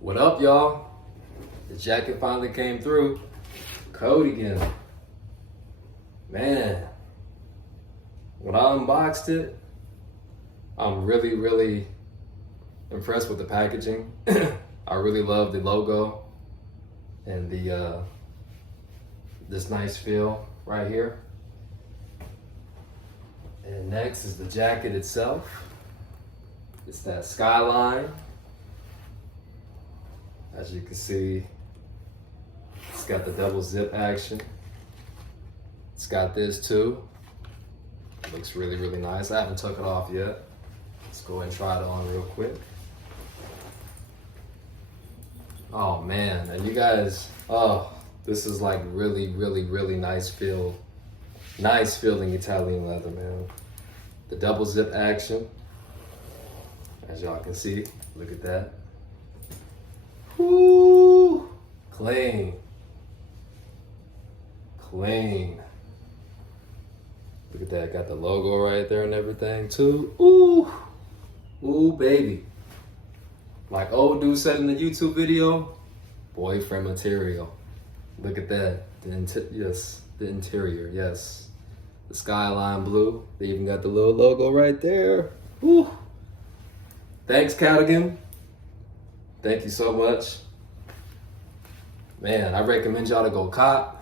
What up, y'all? The jacket finally came through. CADOGAN. Man, when I unboxed it, I'm really impressed with the packaging. I really love the logo and the this nice feel right here. And next is the jacket itself. It's that SKYLINE. As you can see, it's got the double zip action. It's got this too. Looks really nice. I haven't took it off yet. Let's go and try it on real quick. Oh man, and you guys, oh, this is like really nice feel. Nice feeling Italian leather, man. The double zip action. As y'all can see, look at that. Woo! Clean. Clean. Look at that, got the logo right there and everything too. Ooh! Ooh, baby. Like old dude said in the YouTube video, boyfriend material. Look at that. The interior, yes. The SKYLINE blue. They even got the little logo right there. Woo! Thanks, CADOGAN. Thank you so much. Man, I recommend y'all to go cop.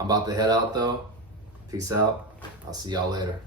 I'm about to head out though. Peace out. I'll see y'all later.